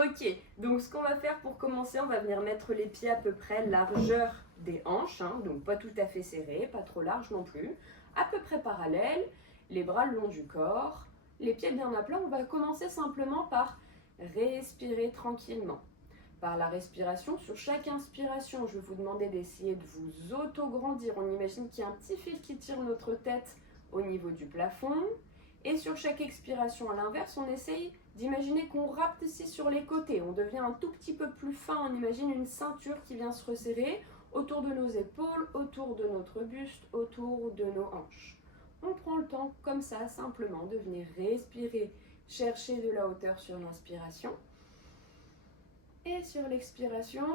Ok, donc ce qu'on va faire pour commencer, on va venir mettre les pieds à peu près largeur des hanches, hein, donc pas tout à fait serré, pas trop large non plus, à peu près parallèle, les bras le long du corps, les pieds bien à plat. On va commencer simplement par respirer tranquillement. Par la respiration, sur chaque inspiration, je vais vous demander d'essayer de vous auto-grandir. On imagine qu'il y a un petit fil qui tire notre tête au niveau du plafond. Et sur chaque expiration, à l'inverse, on essaye d'imaginer qu'on rappe ici sur les côtés. On devient un tout petit peu plus fin. On imagine une ceinture qui vient se resserrer autour de nos épaules, autour de notre buste, autour de nos hanches. On prend le temps, comme ça, simplement, de venir respirer, chercher de la hauteur sur l'inspiration. Et sur l'expiration,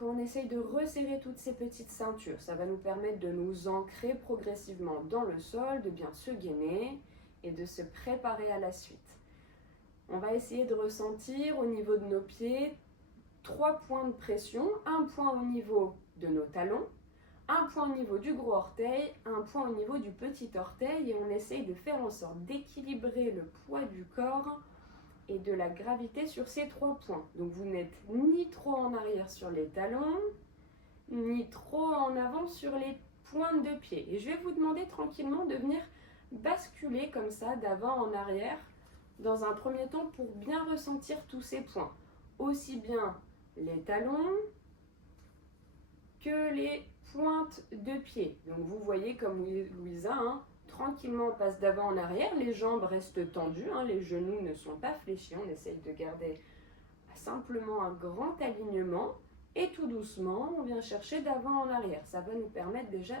on essaye de resserrer toutes ces petites ceintures. Ça va nous permettre de nous ancrer progressivement dans le sol, de bien se gainer et de se préparer à la suite. On va essayer de ressentir au niveau de nos pieds 3 points de pression, un point au niveau de nos talons, un point au niveau du gros orteil, un point au niveau du petit orteil, et on essaye de faire en sorte d'équilibrer le poids du corps et de la gravité sur ces 3 points. Donc vous n'êtes ni trop en arrière sur les talons, ni trop en avant sur les pointes de pied. Et je vais vous demander tranquillement de venir basculer comme ça d'avant en arrière dans un premier temps pour bien ressentir tous ces points. Aussi bien les talons que les pointes de pied. Donc vous voyez comme Louisa, hein, tranquillement on passe d'avant en arrière, les jambes restent tendues, hein, les genoux ne sont pas fléchis, on essaye de garder simplement un grand alignement et tout doucement on vient chercher d'avant en arrière. Ça va nous permettre déjà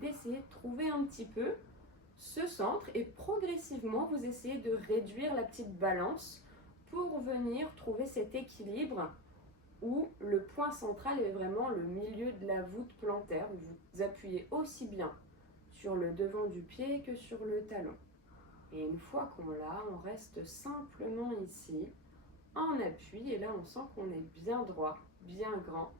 d'essayer de trouver un petit peu ce centre et progressivement vous essayez de réduire la petite balance pour venir trouver cet équilibre où le point central est vraiment le milieu de la voûte plantaire. Vous appuyez aussi bien sur le devant du pied que sur le talon. Et une fois qu'on l'a, on reste simplement ici, en appui, et là on sent qu'on est bien droit, bien grand.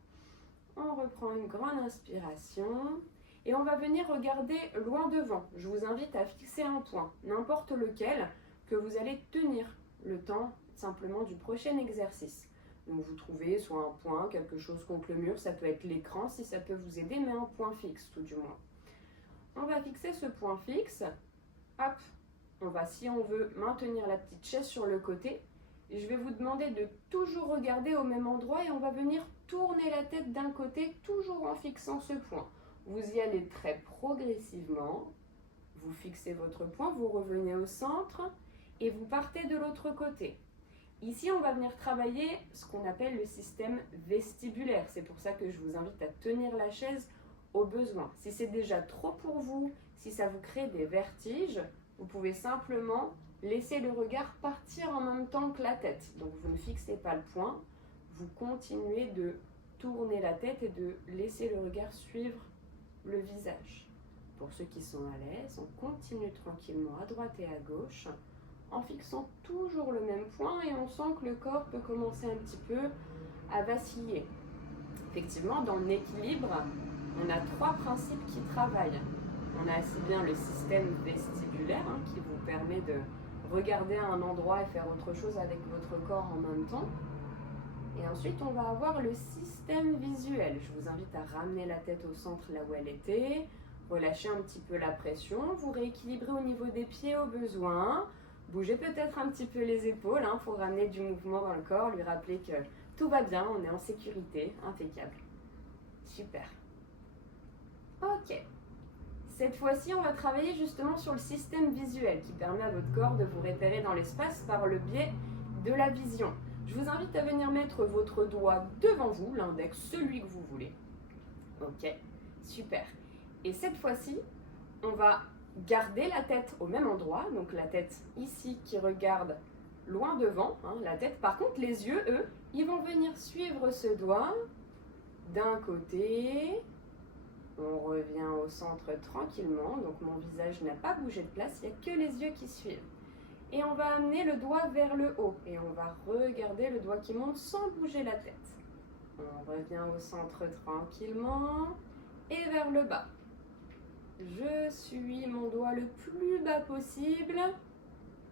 On reprend une grande inspiration, et on va venir regarder loin devant. Je vous invite à fixer un point, n'importe lequel, que vous allez tenir le temps simplement du prochain exercice. Donc vous trouvez soit un point, quelque chose contre le mur, ça peut être l'écran si ça peut vous aider, mais un point fixe tout du moins. On va fixer ce point fixe, hop, on va, si on veut, maintenir la petite chaise sur le côté. Et je vais vous demander de toujours regarder au même endroit et on va venir tourner la tête d'un côté, toujours en fixant ce point. Vous y allez très progressivement, vous fixez votre point, vous revenez au centre et vous partez de l'autre côté. Ici, on va venir travailler ce qu'on appelle le système vestibulaire. C'est pour ça que je vous invite à tenir la chaise au besoin. Si c'est déjà trop pour vous, si ça vous crée des vertiges, vous pouvez simplement laisser le regard partir en même temps que la tête. Donc vous ne fixez pas le point, vous continuez de tourner la tête et de laisser le regard suivre le visage. Pour ceux qui sont à l'aise, on continue tranquillement à droite et à gauche en fixant toujours le même point et on sent que le corps peut commencer un petit peu à vaciller. Effectivement, dans l'équilibre, on a 3 principes qui travaillent. On a assez bien le système vestibulaire hein, qui vous permet de regarder à un endroit et faire autre chose avec votre corps en même temps. Et ensuite, on va avoir le système visuel. Je vous invite à ramener la tête au centre là où elle était, relâcher un petit peu la pression, vous rééquilibrer au niveau des pieds au besoin, bougez peut-être un petit peu les épaules hein, pour ramener du mouvement dans le corps, lui rappeler que tout va bien, on est en sécurité, impeccable. Super. Ok. Cette fois-ci, on va travailler justement sur le système visuel qui permet à votre corps de vous repérer dans l'espace par le biais de la vision. Je vous invite à venir mettre votre doigt devant vous, l'index, celui que vous voulez. Ok, super. Et cette fois-ci, on va garder la tête au même endroit, donc la tête ici qui regarde loin devant, hein, la tête. Par contre, les yeux, eux, ils vont venir suivre ce doigt d'un côté. On revient au centre tranquillement, donc mon visage n'a pas bougé de place, il n'y a que les yeux qui suivent. Et on va amener le doigt vers le haut et on va regarder le doigt qui monte sans bouger la tête. On revient au centre tranquillement et vers le bas. Je suis mon doigt le plus bas possible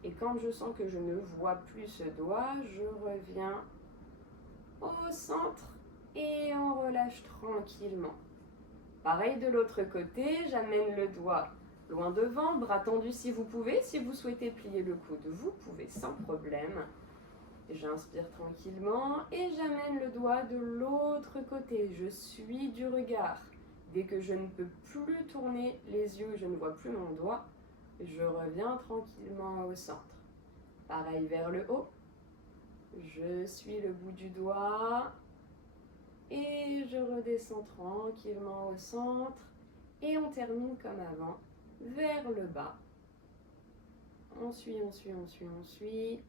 Et quand je sens que je ne vois plus ce doigt, je reviens au centre et on relâche tranquillement. Pareil de l'autre côté, j'amène le doigt loin devant, bras tendus si vous pouvez. Si vous souhaitez plier le coude, vous pouvez sans problème. J'inspire tranquillement et j'amène le doigt de l'autre côté. Je suis du regard. Dès que je ne peux plus tourner les yeux, je ne vois plus mon doigt, je reviens tranquillement au centre. Pareil vers le haut. Je suis le bout du doigt et je redescends tranquillement au centre et on termine comme avant vers le bas. On suit, on suit, on suit, on suit.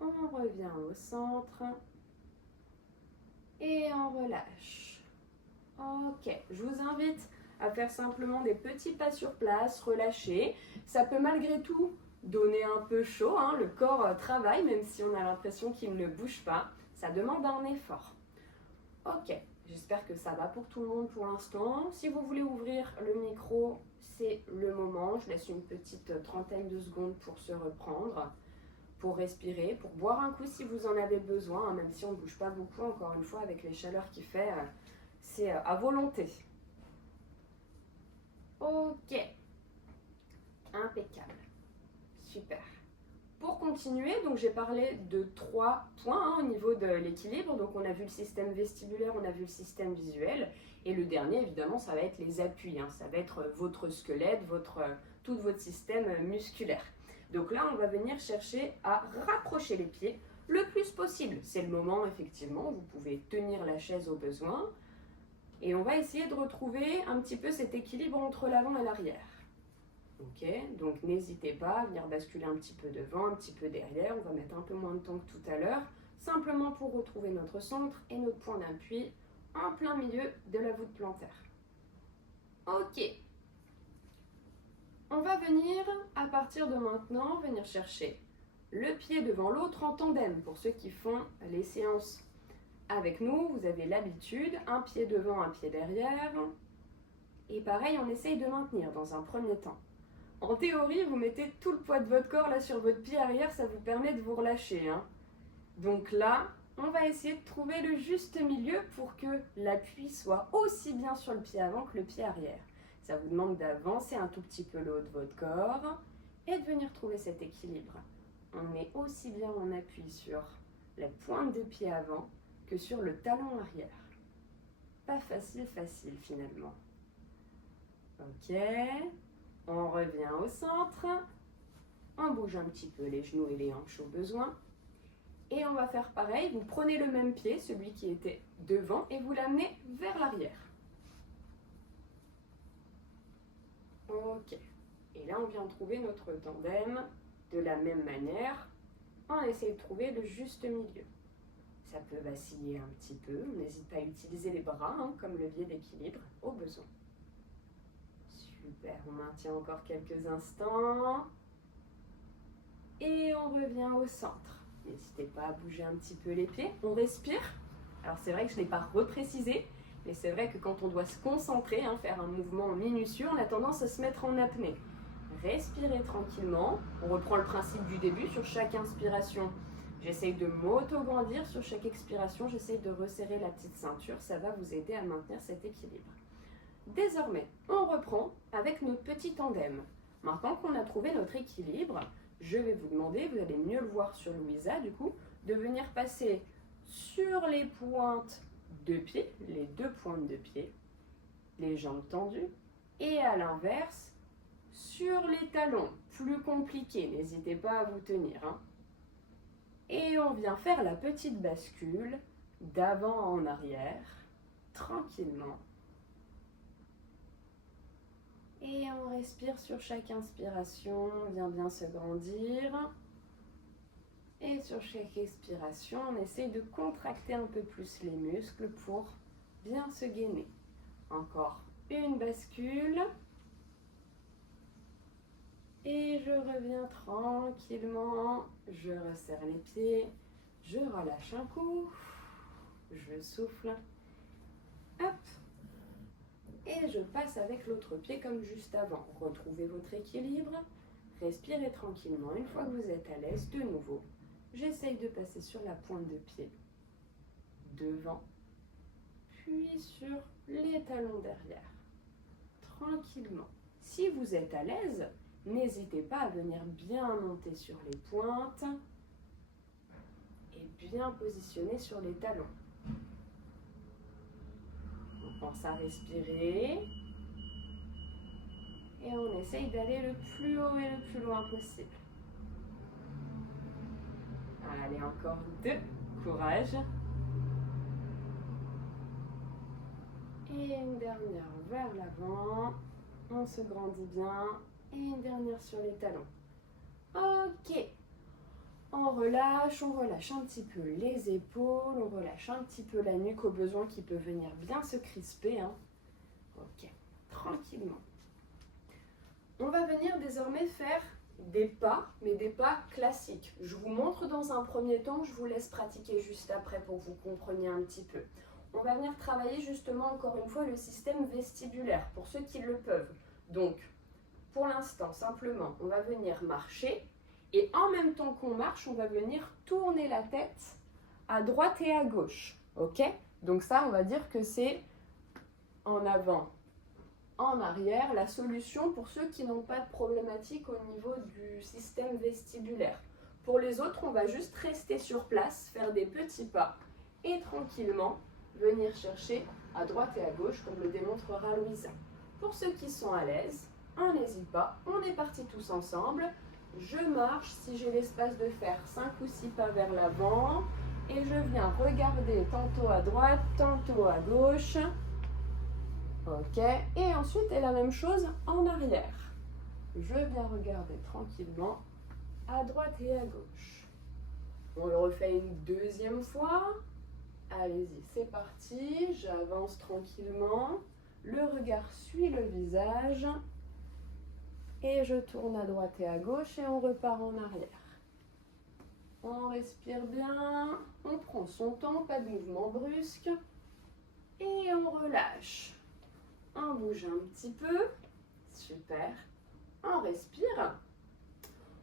On revient au centre et on relâche. Ok, je vous invite à faire simplement des petits pas sur place, relâcher. Ça peut malgré tout donner un peu chaud, hein. Le corps travaille même si on a l'impression qu'il ne bouge pas. Ça demande un effort. Ok, j'espère que ça va pour tout le monde pour l'instant. Si vous voulez ouvrir le micro, c'est le moment. Je laisse une petite trentaine de secondes pour se reprendre, pour respirer, pour boire un coup si vous en avez besoin, hein, même si on ne bouge pas beaucoup, encore une fois, avec les chaleurs qu'il fait, c'est à volonté. Ok, impeccable, super. Pour continuer, donc j'ai parlé de 3 points hein, au niveau de l'équilibre. Donc on a vu le système vestibulaire, on a vu le système visuel. Et le dernier, évidemment, ça va être les appuis. Hein. Ça va être votre squelette, tout votre système musculaire. Donc là, on va venir chercher à rapprocher les pieds le plus possible. C'est le moment, effectivement, vous pouvez tenir la chaise au besoin. Et on va essayer de retrouver un petit peu cet équilibre entre l'avant et l'arrière. Ok, donc n'hésitez pas à venir basculer un petit peu devant, un petit peu derrière. On va mettre un peu moins de temps que tout à l'heure, simplement pour retrouver notre centre et notre point d'appui en plein milieu de la voûte plantaire. Ok, on va venir, à partir de maintenant, venir chercher le pied devant l'autre en tandem. Pour ceux qui font les séances avec nous, vous avez l'habitude, un pied devant, un pied derrière. Et pareil, on essaye de maintenir dans un premier temps. En théorie, vous mettez tout le poids de votre corps là sur votre pied arrière, ça vous permet de vous relâcher. Hein. Donc là, on va essayer de trouver le juste milieu pour que l'appui soit aussi bien sur le pied avant que le pied arrière. Ça vous demande d'avancer un tout petit peu le haut de votre corps et de venir trouver cet équilibre. On met aussi bien en appui sur la pointe de pied avant que sur le talon arrière. Pas facile finalement. Ok. On revient au centre, on bouge un petit peu les genoux et les hanches au besoin. Et on va faire pareil, vous prenez le même pied, celui qui était devant, et vous l'amenez vers l'arrière. Ok. Et là, on vient trouver notre tandem de la même manière. On essaie de trouver le juste milieu. Ça peut vaciller un petit peu, on n'hésite pas à utiliser les bras hein, comme levier d'équilibre au besoin. Super, on maintient encore quelques instants. Et on revient au centre. N'hésitez pas à bouger un petit peu les pieds. On respire. Alors c'est vrai que je ne l'ai pas reprécisé, mais c'est vrai que quand on doit se concentrer, hein, faire un mouvement minutieux, on a tendance à se mettre en apnée. Respirez tranquillement. On reprend le principe du début. Sur chaque inspiration, j'essaye de m'auto-grandir. Sur chaque expiration, j'essaye de resserrer la petite ceinture. Ça va vous aider à maintenir cet équilibre. Désormais, on reprend avec notre petit tandem. Maintenant qu'on a trouvé notre équilibre, je vais vous demander, vous allez mieux le voir sur Louisa du coup, de venir passer sur les pointes de pied, les 2 pointes de pied, les jambes tendues, et à l'inverse, sur les talons. Plus compliqué, n'hésitez pas à vous tenir. Hein. Et on vient faire la petite bascule d'avant en arrière, tranquillement. Et on respire sur chaque inspiration, on vient bien se grandir. Et sur chaque expiration, on essaye de contracter un peu plus les muscles pour bien se gainer. Encore une bascule. Et je reviens tranquillement, je resserre les pieds, je relâche un coup, je souffle. Hop. Et je passe avec l'autre pied comme juste avant. Retrouvez votre équilibre. Respirez tranquillement. Une fois que vous êtes à l'aise, de nouveau, j'essaye de passer sur la pointe de pied, devant, puis sur les talons derrière, tranquillement. Si vous êtes à l'aise, n'hésitez pas à venir bien monter sur les pointes et bien positionner sur les talons. On pense à respirer et on essaye d'aller le plus haut et le plus loin possible. Allez, encore 2. Courage. Et une dernière vers l'avant. On se grandit bien. Et une dernière sur les talons. Ok. On relâche un petit peu les épaules, on relâche un petit peu la nuque au besoin qui peut venir bien se crisper. Hein. Ok, tranquillement. On va venir désormais faire des pas, mais des pas classiques. Je vous montre dans un premier temps, je vous laisse pratiquer juste après pour que vous compreniez un petit peu. On va venir travailler justement encore une fois le système vestibulaire pour ceux qui le peuvent. Donc, pour l'instant, simplement, on va venir marcher et en même temps qu'on marche, on va venir tourner la tête à droite et à gauche. Ok? Donc ça, on va dire que c'est en avant, en arrière, la solution pour ceux qui n'ont pas de problématique au niveau du système vestibulaire. Pour les autres, on va juste rester sur place, faire des petits pas et tranquillement venir chercher à droite et à gauche, comme le démontrera Louisa. Pour ceux qui sont à l'aise, on n'hésite pas, on est partis tous ensemble. Je marche, si j'ai l'espace de faire 5 ou 6 pas vers l'avant, et je viens regarder tantôt à droite, tantôt à gauche. Ok, et ensuite, et la même chose en arrière. Je viens regarder tranquillement à droite et à gauche. On le refait une deuxième fois. Allez-y, c'est parti. J'avance tranquillement. Le regard suit le visage. Et je tourne à droite et à gauche et on repart en arrière. On respire bien. On prend son temps, pas de mouvement brusque. Et on relâche. On bouge un petit peu. Super. On respire.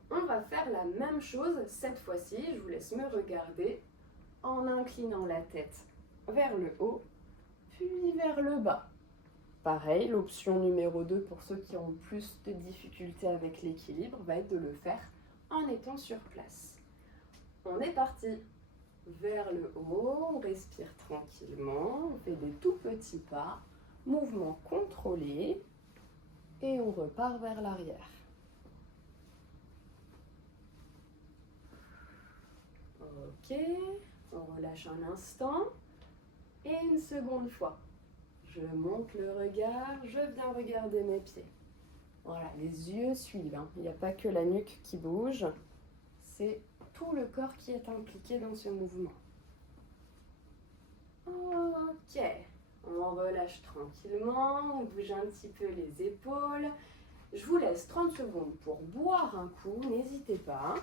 On va faire la même chose cette fois-ci. Je vous laisse me regarder en inclinant la tête vers le haut, puis vers le bas. Pareil, l'option numéro 2 pour ceux qui ont plus de difficultés avec l'équilibre va être de le faire en étant sur place. On est parti vers le haut, on respire tranquillement, on fait des tout petits pas, mouvement contrôlé et on repart vers l'arrière. Ok, on relâche un instant et une seconde fois. Je monte le regard, je viens regarder mes pieds. Voilà, les yeux suivent, hein. Il n'y a pas que la nuque qui bouge, c'est tout le corps qui est impliqué dans ce mouvement. Ok, on relâche tranquillement, on bouge un petit peu les épaules. Je vous laisse 30 secondes pour boire un coup, n'hésitez pas.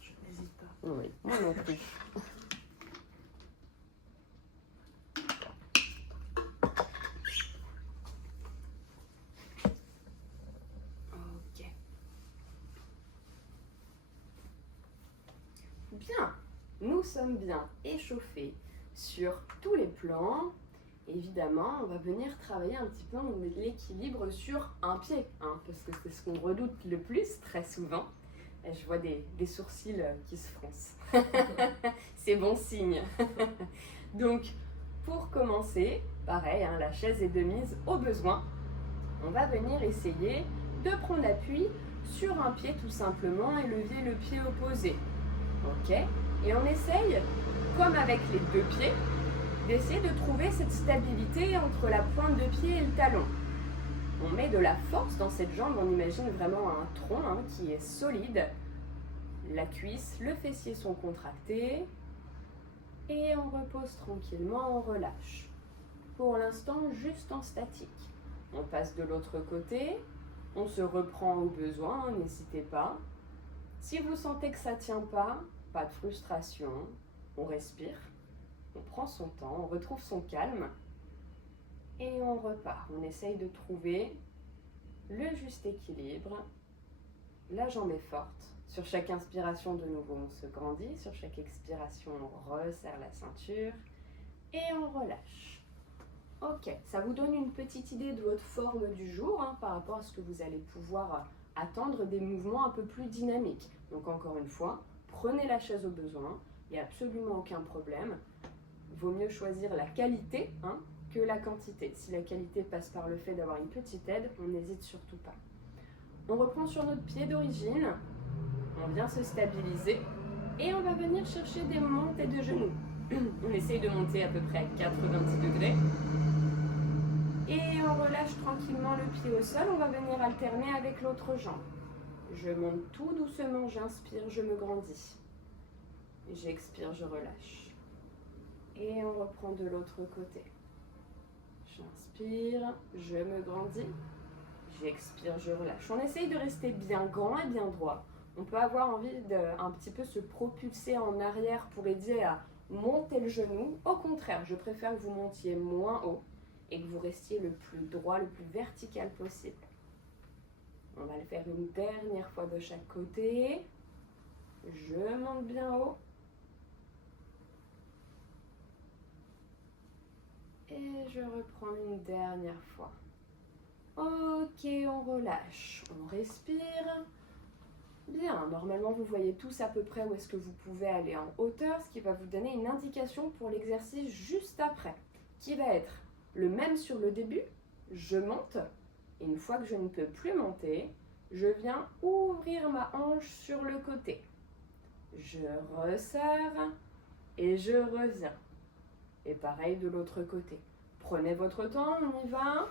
Je n'hésite pas. Oui, moi non plus. Ok. Bien, nous sommes bien échauffés sur tous les plans. Évidemment, on va venir travailler un petit peu l'équilibre sur un pied, hein, parce que c'est ce qu'on redoute le plus très souvent. Et je vois des sourcils qui se froncent. C'est bon signe. Donc, pour commencer, pareil, hein, la chaise est de mise au besoin. On va venir essayer de prendre appui sur un pied tout simplement et lever le pied opposé. Ok, et on essaye, comme avec les deux pieds, d'essayer de trouver cette stabilité entre la pointe de pied et le talon. On met de la force dans cette jambe, on imagine vraiment un tronc hein, qui est solide. La cuisse, le fessier sont contractés. Et on repose tranquillement, on relâche. Pour l'instant, juste en statique. On passe de l'autre côté, on se reprend au besoin, hein, n'hésitez pas. Si vous sentez que ça ne tient pas de frustration, on respire, on prend son temps, on retrouve son calme et on repart. On essaye de trouver le juste équilibre La jambe est forte. Sur chaque inspiration, de nouveau, on se grandit. Sur chaque expiration, on resserre la ceinture et on relâche. Ok, ça vous donne une petite idée de votre forme du jour par rapport à ce que vous allez pouvoir attendre des mouvements un peu plus dynamiques. Donc encore une fois, prenez la chaise au besoin, il n'y a absolument aucun problème. Vaut mieux choisir la qualité que la quantité. Si la qualité passe par le fait d'avoir une petite aide, on n'hésite surtout pas. On reprend sur notre pied d'origine, on vient se stabiliser et on va venir chercher des montées de genoux. On essaye de monter à peu près à 90 degrés. Et on relâche tranquillement le pied au sol, on va venir alterner avec l'autre jambe. Je monte tout doucement, j'inspire, je me grandis. J'expire, je relâche. Et on reprend de l'autre côté. J'inspire, je me grandis. J'expire, je relâche. On essaye de rester bien grand et bien droit. On peut avoir envie d'un petit peu se propulser en arrière pour aider à monter le genou. Au contraire, je préfère que vous montiez moins haut et que vous restiez le plus droit, le plus vertical possible. On va le faire une dernière fois de chaque côté. Je monte bien haut. Et je reprends une dernière fois. Ok, on relâche. On respire. Bien, normalement vous voyez tous à peu près où est-ce que vous pouvez aller en hauteur, ce qui va vous donner une indication pour l'exercice juste après, qui va être le même sur le début. Je monte, et une fois que je ne peux plus monter, je viens ouvrir ma hanche sur le côté. Je resserre et je reviens. Et pareil de l'autre côté. Prenez votre temps, on y va.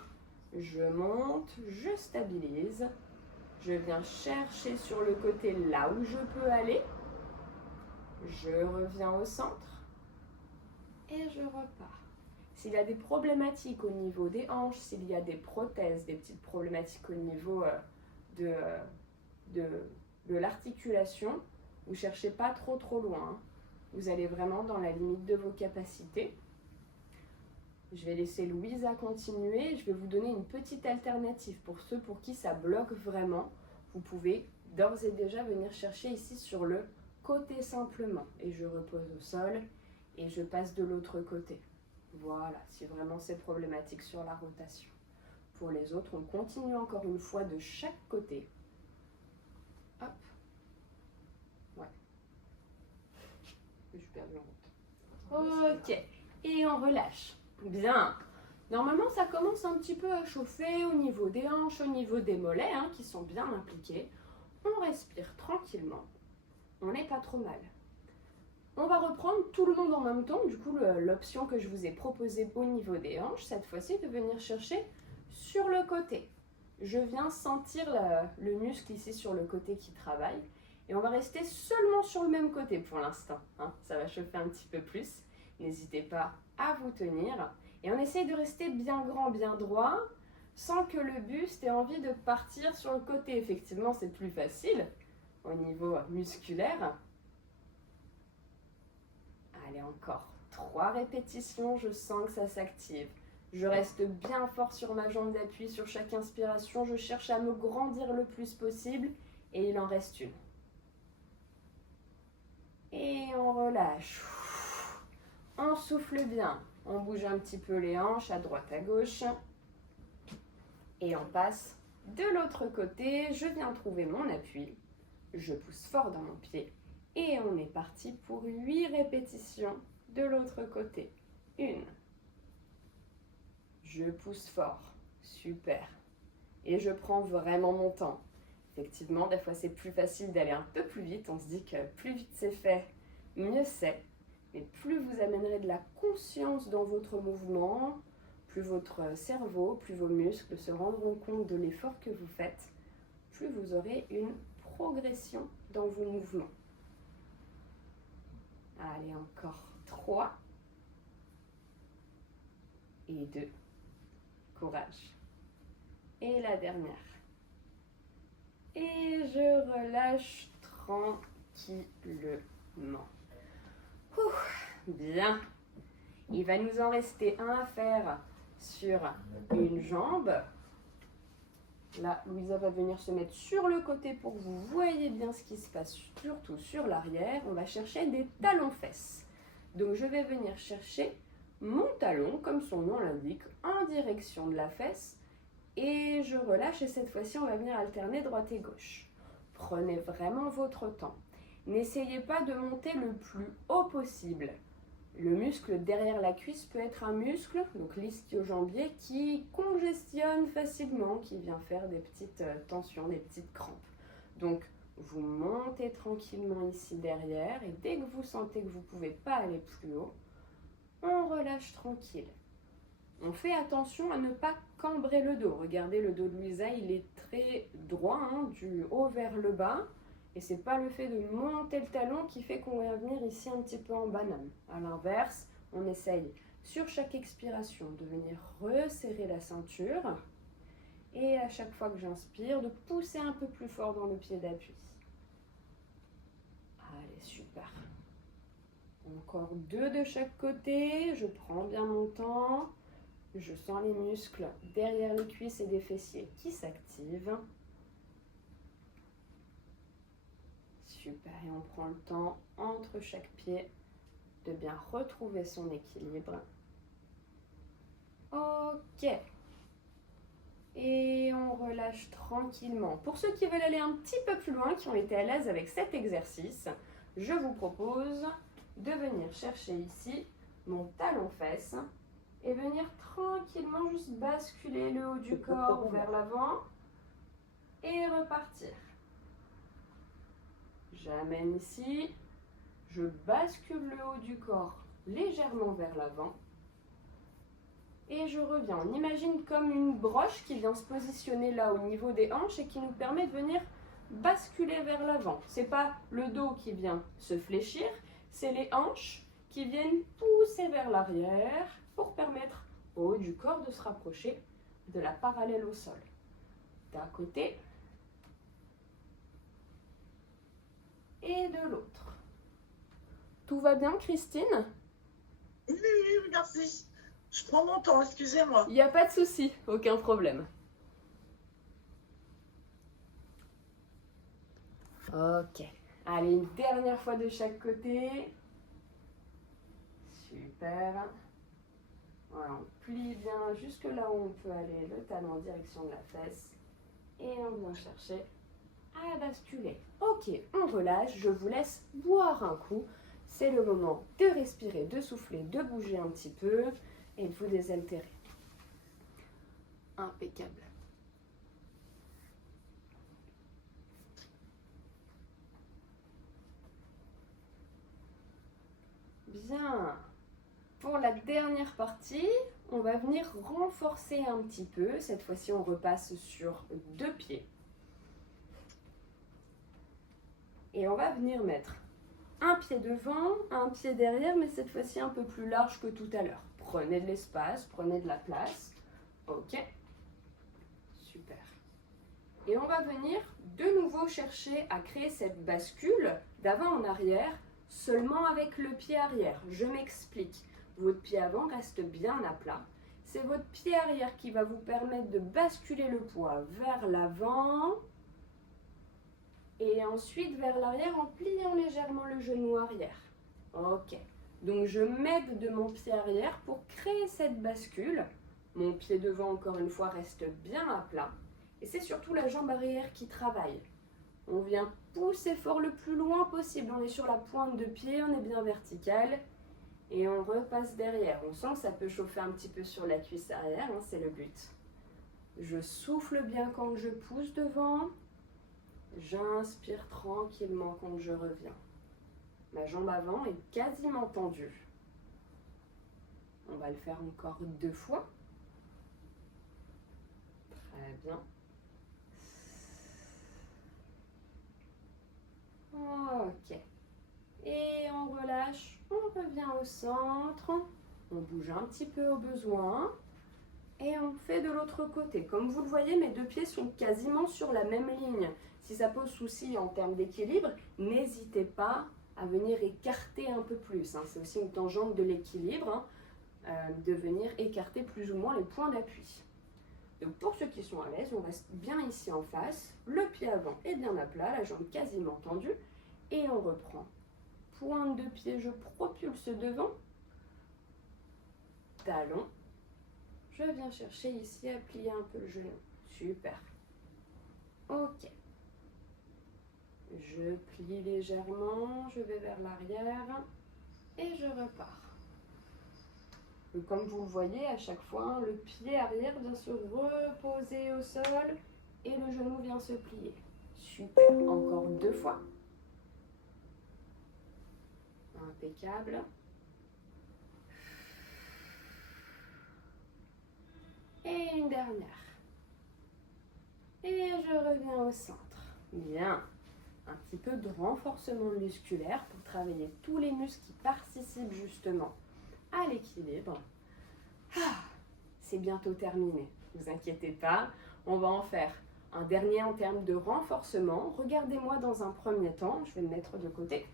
Je monte, je stabilise. Je viens chercher sur le côté là où je peux aller. Je reviens au centre. Et je repars. S'il y a des problématiques au niveau des hanches, s'il y a des prothèses, des petites problématiques au niveau de l'articulation, vous ne cherchez pas trop loin. Vous allez vraiment dans la limite de vos capacités. Je vais laisser Louisa continuer. Je vais vous donner une petite alternative pour ceux pour qui ça bloque vraiment. Vous pouvez d'ores et déjà venir chercher ici sur le côté simplement. Et je repose au sol et je passe de l'autre côté. Voilà, si vraiment c'est problématique sur la rotation. Pour les autres, on continue encore une fois de chaque côté. Hop. Ouais. Je suis perdue en route. Ok. Et on relâche. Bien. Normalement, ça commence un petit peu à chauffer au niveau des hanches, au niveau des mollets, qui sont bien impliqués. On respire tranquillement. On n'est pas trop mal. On va reprendre tout le monde en même temps. Du coup, l'option que je vous ai proposée au niveau des hanches, cette fois-ci, de venir chercher sur le côté. Je viens sentir le muscle ici sur le côté qui travaille. Et on va rester seulement sur le même côté pour l'instant. Ça va chauffer un petit peu plus. N'hésitez pas à vous tenir. Et on essaye de rester bien grand, bien droit, sans que le buste ait envie de partir sur le côté. Effectivement, c'est plus facile au niveau musculaire. Allez, encore 3 répétitions, je sens que ça s'active. Je reste bien fort sur ma jambe d'appui sur chaque inspiration. Je cherche à me grandir le plus possible. Et il en reste une. Et on relâche. On souffle bien. On bouge un petit peu les hanches à droite, à gauche. Et on passe de l'autre côté. Je viens trouver mon appui. Je pousse fort dans mon pied. Et on est parti pour 8 répétitions de l'autre côté. 1. Je pousse fort. Super. Et je prends vraiment mon temps. Effectivement, des fois c'est plus facile d'aller un peu plus vite. On se dit que plus vite c'est fait, mieux c'est. Mais plus vous amènerez de la conscience dans votre mouvement, plus votre cerveau, plus vos muscles se rendront compte de l'effort que vous faites, plus vous aurez une progression dans vos mouvements. Allez, encore 3 et 2. Courage. Et la dernière. Et je relâche tranquillement. Bien. Il va nous en rester un à faire sur une jambe. Là, Louisa va venir se mettre sur le côté pour que vous voyez bien ce qui se passe, surtout sur l'arrière. On va chercher des talons-fesses. Donc, je vais venir chercher mon talon, comme son nom l'indique, en direction de la fesse. Et je relâche et cette fois-ci, on va venir alterner droite et gauche. Prenez vraiment votre temps. N'essayez pas de monter le plus haut possible. Le muscle derrière la cuisse peut être un muscle, donc l'ischio-jambier, qui congestionne facilement, qui vient faire des petites tensions, des petites crampes. Donc, vous montez tranquillement ici derrière et dès que vous sentez que vous ne pouvez pas aller plus haut, on relâche tranquille. On fait attention à ne pas cambrer le dos. Regardez le dos de Louisa, il est très droit, hein, du haut vers le bas. Et ce n'est pas le fait de monter le talon qui fait qu'on va venir ici un petit peu en banane. À l'inverse, on essaye sur chaque expiration de venir resserrer la ceinture. Et à chaque fois que j'inspire, de pousser un peu plus fort dans le pied d'appui. Allez, super. Encore 2 de chaque côté. Je prends bien mon temps. Je sens les muscles derrière les cuisses et des fessiers qui s'activent. Super, et on prend le temps entre chaque pied de bien retrouver son équilibre. Ok. Et on relâche tranquillement. Pour ceux qui veulent aller un petit peu plus loin, qui ont été à l'aise avec cet exercice, je vous propose de venir chercher ici mon talon-fesse et venir tranquillement juste basculer le haut du corps vers l'avant et repartir. J'amène ici, je bascule le haut du corps légèrement vers l'avant et je reviens. On imagine comme une broche qui vient se positionner là au niveau des hanches et qui nous permet de venir basculer vers l'avant. Ce n'est pas le dos qui vient se fléchir, c'est les hanches qui viennent pousser vers l'arrière pour permettre au haut du corps de se rapprocher de la parallèle au sol. D'un côté et de l'autre. Tout va bien, Christine? Oui, merci. Je prends mon temps, excusez-moi. Il n'y a pas de souci, aucun problème. Ok. Allez, une dernière fois de chaque côté. Super. Voilà, on plie bien jusque là où on peut aller, le talon en direction de la fesse. Et on vient chercher à basculer. Ok, on relâche, je vous laisse boire un coup. C'est le moment de respirer, de souffler, de bouger un petit peu et de vous désaltérer. Impeccable. Bien. Pour la dernière partie, on va venir renforcer un petit peu. Cette fois-ci, on repasse sur 2 pieds. Et on va venir mettre un pied devant, un pied derrière, mais cette fois-ci un peu plus large que tout à l'heure. Prenez de l'espace, prenez de la place. Ok. Super. Et on va venir de nouveau chercher à créer cette bascule d'avant en arrière, seulement avec le pied arrière. Je m'explique. Votre pied avant reste bien à plat. C'est votre pied arrière qui va vous permettre de basculer le poids vers l'avant et ensuite vers l'arrière en pliant légèrement le genou arrière. Ok. Donc je m'aide de mon pied arrière pour créer cette bascule. Mon pied devant, encore une fois, reste bien à plat. Et c'est surtout la jambe arrière qui travaille. On vient pousser fort le plus loin possible. On est sur la pointe de pied, on est bien vertical. Et on repasse derrière. On sent que ça peut chauffer un petit peu sur la cuisse arrière, hein, c'est le but. Je souffle bien quand je pousse devant. J'inspire tranquillement quand je reviens. Ma jambe avant est quasiment tendue. On va le faire encore 2 fois. Très bien. Ok. Et on relâche, on revient au centre. On bouge un petit peu au besoin. Et on fait de l'autre côté. Comme vous le voyez, mes 2 pieds sont quasiment sur la même ligne. Si ça pose souci en termes d'équilibre, n'hésitez pas à venir écarter un peu plus. Hein. C'est aussi une tangente de l'équilibre, hein, de venir écarter plus ou moins les points d'appui. Donc pour ceux qui sont à l'aise, on reste bien ici en face, le pied avant est bien à plat, la jambe quasiment tendue, et on reprend. Pointe de pied, je propulse devant, talon, je viens chercher ici à plier un peu le genou. Super. Ok. Je plie légèrement, je vais vers l'arrière et je repars. Et comme vous le voyez, à chaque fois, le pied arrière vient se reposer au sol et le genou vient se plier. Super. Encore 2 fois. Impeccable. Et une dernière. Et je reviens au centre. Bien. Un petit peu de renforcement musculaire pour travailler tous les muscles qui participent justement à l'équilibre. C'est bientôt terminé. Ne vous inquiétez pas, on va en faire un dernier en termes de renforcement. Regardez-moi dans un premier temps, je vais le mettre de côté.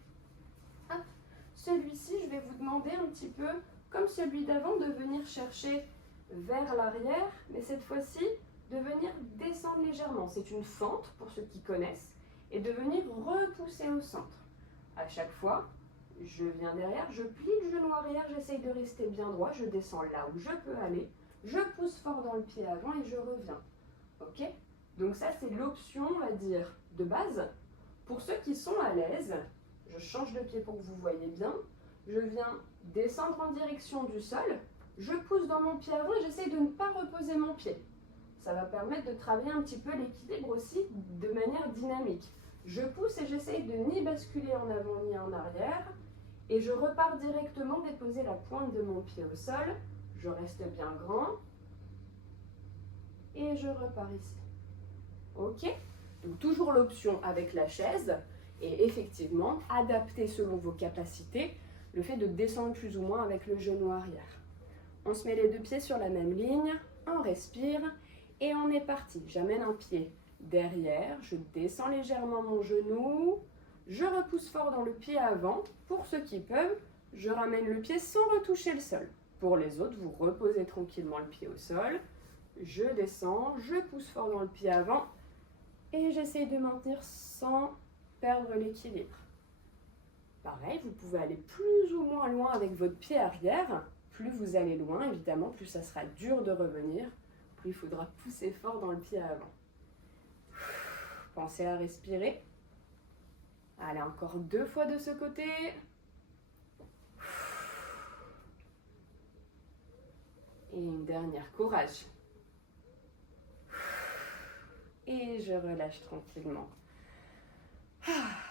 Celui-ci, je vais vous demander un petit peu, comme celui d'avant, de venir chercher vers l'arrière, mais cette fois-ci, de venir descendre légèrement. C'est une fente, pour ceux qui connaissent, et de venir repousser au centre. À chaque fois, je viens derrière, je plie le genou arrière, j'essaye de rester bien droit, je descends là où je peux aller, je pousse fort dans le pied avant et je reviens. Ok? Donc ça, c'est l'option, on va dire, de base. Pour ceux qui sont à l'aise, je change de pied pour que vous voyez bien, je viens descendre en direction du sol, je pousse dans mon pied avant et j'essaye de ne pas reposer mon pied. Ça va permettre de travailler un petit peu l'équilibre aussi de manière dynamique. Je pousse et j'essaye de ni basculer en avant ni en arrière. Et je repars directement déposer la pointe de mon pied au sol. Je reste bien grand. Et je repars ici. Ok? Donc toujours l'option avec la chaise. Et effectivement, adapter selon vos capacités le fait de descendre plus ou moins avec le genou arrière. On se met les 2 pieds sur la même ligne. On respire. Et on est parti. J'amène un pied derrière. Je descends légèrement mon genou. Je repousse fort dans le pied avant. Pour ceux qui peuvent, je ramène le pied sans retoucher le sol. Pour les autres, vous reposez tranquillement le pied au sol. Je descends, je pousse fort dans le pied avant et j'essaye de maintenir sans perdre l'équilibre. Pareil, vous pouvez aller plus ou moins loin avec votre pied arrière. Plus vous allez loin, évidemment, plus ça sera dur de revenir. Plus il faudra pousser fort dans le pied avant. Pensez à respirer. Allez, encore 2 fois de ce côté. Et une dernière, courage. Et je relâche tranquillement.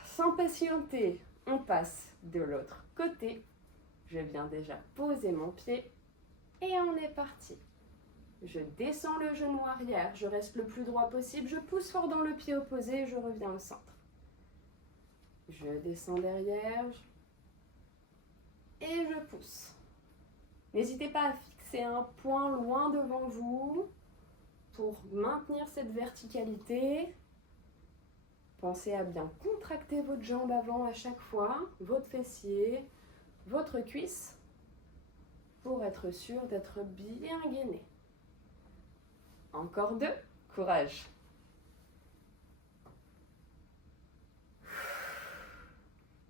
Sans patienter, on passe de l'autre côté. Je viens déjà poser mon pied et on est parti. Je descends le genou arrière, je reste le plus droit possible, je pousse fort dans le pied opposé et je reviens au centre. Je descends derrière et je pousse. N'hésitez pas à fixer un point loin devant vous pour maintenir cette verticalité. Pensez à bien contracter votre jambe avant à chaque fois, votre fessier, votre cuisse, pour être sûr d'être bien gainé. Encore 2, courage.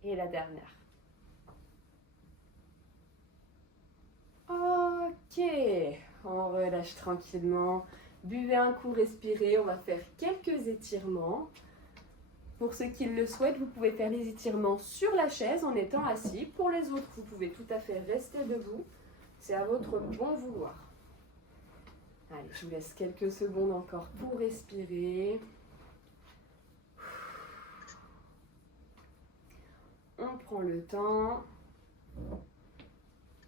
Et la dernière. Ok, on relâche tranquillement. Buvez un coup, respirez. On va faire quelques étirements. Pour ceux qui le souhaitent, vous pouvez faire les étirements sur la chaise en étant assis. Pour les autres, vous pouvez tout à fait rester debout. C'est à votre bon vouloir. Allez, je vous laisse quelques secondes encore pour respirer. On prend le temps.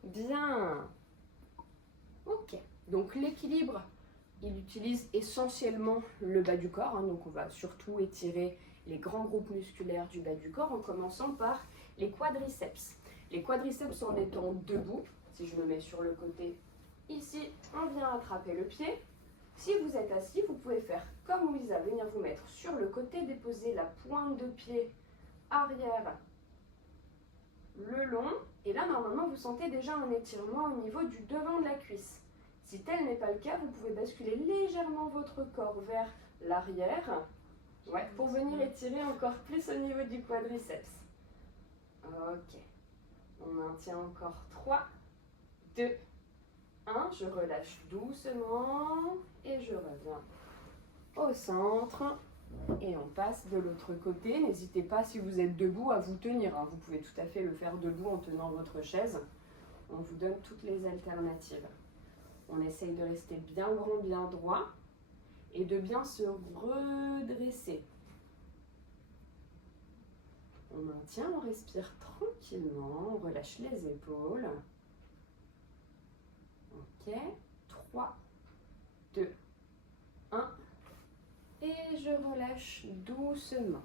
Bien. Ok. Donc l'équilibre, il utilise essentiellement le bas du corps. Donc on va surtout étirer les grands groupes musculaires du bas du corps en commençant par les quadriceps. Les quadriceps en étant debout. Si je me mets sur le côté ici, on vient attraper le pied. Si vous êtes assis, vous pouvez faire comme Louisa, venir vous mettre sur le côté, déposer la pointe de pied arrière le long. Et là, normalement, vous sentez déjà un étirement au niveau du devant de la cuisse. Si tel n'est pas le cas, vous pouvez basculer légèrement votre corps vers l'arrière, ouais, pour venir étirer encore plus au niveau du quadriceps. Ok. On maintient encore 3, 2, 1. Je relâche doucement et je reviens au centre. Et on passe de l'autre côté. N'hésitez pas, si vous êtes debout, à vous tenir. Vous pouvez tout à fait le faire debout en tenant votre chaise. On vous donne toutes les alternatives. On essaye de rester bien grand, bien droit et de bien se redresser. On maintient, on respire tranquillement, on relâche les épaules. Ok, 3, 2, 1. Et je relâche doucement.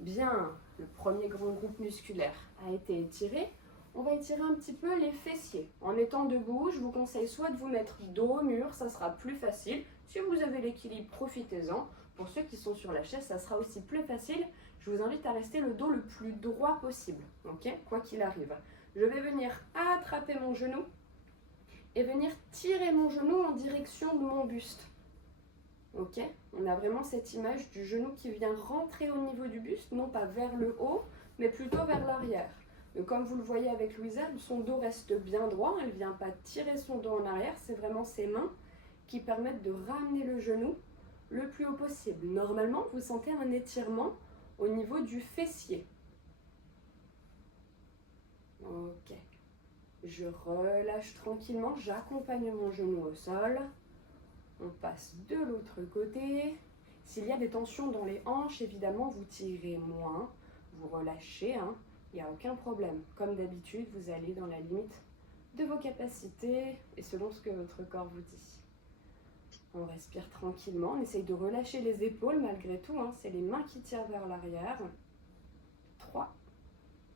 Bien, le premier grand groupe musculaire a été étiré. On va étirer un petit peu les fessiers. En étant debout, je vous conseille soit de vous mettre dos au mur, ça sera plus facile. Si vous avez l'équilibre, profitez-en. Pour ceux qui sont sur la chaise, ça sera aussi plus facile. Je vous invite à rester le dos le plus droit possible, ok, quoi qu'il arrive. Je vais venir attraper mon genou et venir tirer mon genou en direction de mon buste. Ok, on a vraiment cette image du genou qui vient rentrer au niveau du buste, non pas vers le haut, mais plutôt vers l'arrière. Donc, comme vous le voyez avec Louisa, son dos reste bien droit, elle ne vient pas tirer son dos en arrière, c'est vraiment ses mains qui permettent de ramener le genou le plus haut possible. Normalement, vous sentez un étirement au niveau du fessier. Ok, je relâche tranquillement, j'accompagne mon genou au sol. On passe de l'autre côté. S'il y a des tensions dans les hanches, évidemment, vous tirez moins, vous relâchez, il n'y a aucun problème. Comme d'habitude, vous allez dans la limite de vos capacités et selon ce que votre corps vous dit. On respire tranquillement, on essaye de relâcher les épaules malgré tout, c'est les mains qui tirent vers l'arrière. 3,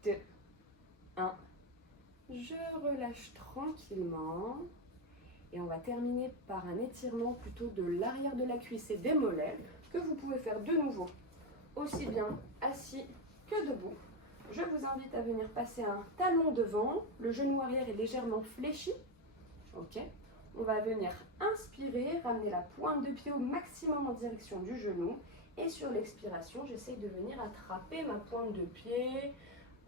2, 1. Je relâche tranquillement. Et on va terminer par un étirement plutôt de l'arrière de la cuisse et des mollets, que vous pouvez faire de nouveau, aussi bien assis que debout. Je vous invite à venir passer un talon devant, le genou arrière est légèrement fléchi. Ok. On va venir inspirer, ramener la pointe de pied au maximum en direction du genou. Et sur l'expiration, j'essaye de venir attraper ma pointe de pied,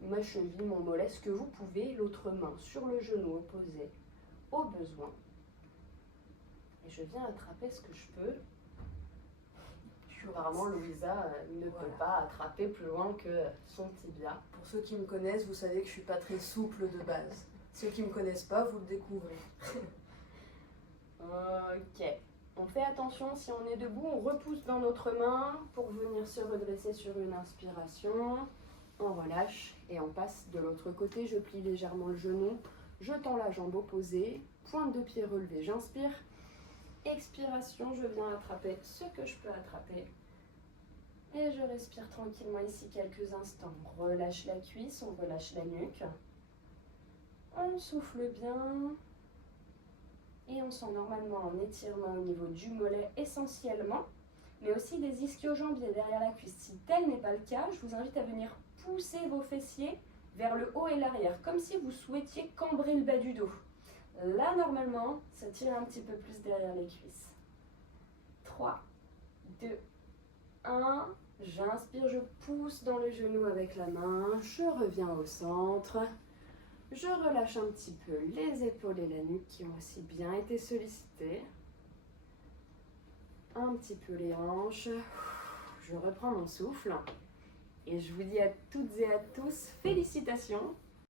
ma cheville, mon mollet, ce que vous pouvez, l'autre main sur le genou opposé au besoin. Et je viens attraper ce que je peux. Rarement, Louisa ne peut pas attraper plus loin que son tibia. Pour ceux qui me connaissent, vous savez que je suis pas très souple de base. Ceux qui me connaissent pas, vous le découvrez. Ok. On fait attention, si on est debout, on repousse dans notre main pour venir se redresser sur une inspiration. On relâche et on passe de l'autre côté. Je plie légèrement le genou, je tends la jambe opposée, pointe de pied relevée, j'inspire. Expiration, je viens attraper ce que je peux attraper. Et je respire tranquillement ici quelques instants. On relâche la cuisse, on relâche la nuque. On souffle bien. Et on sent normalement un étirement au niveau du mollet essentiellement, mais aussi des ischio-jambiers derrière la cuisse. Si tel n'est pas le cas, je vous invite à venir pousser vos fessiers vers le haut et l'arrière, comme si vous souhaitiez cambrer le bas du dos. Là, normalement, ça tire un petit peu plus derrière les cuisses. 3, 2, 1. J'inspire, je pousse dans le genou avec la main. Je reviens au centre. Je relâche un petit peu les épaules et la nuque qui ont aussi bien été sollicitées. Un petit peu les hanches. Je reprends mon souffle. Et je vous dis à toutes et à tous, félicitations.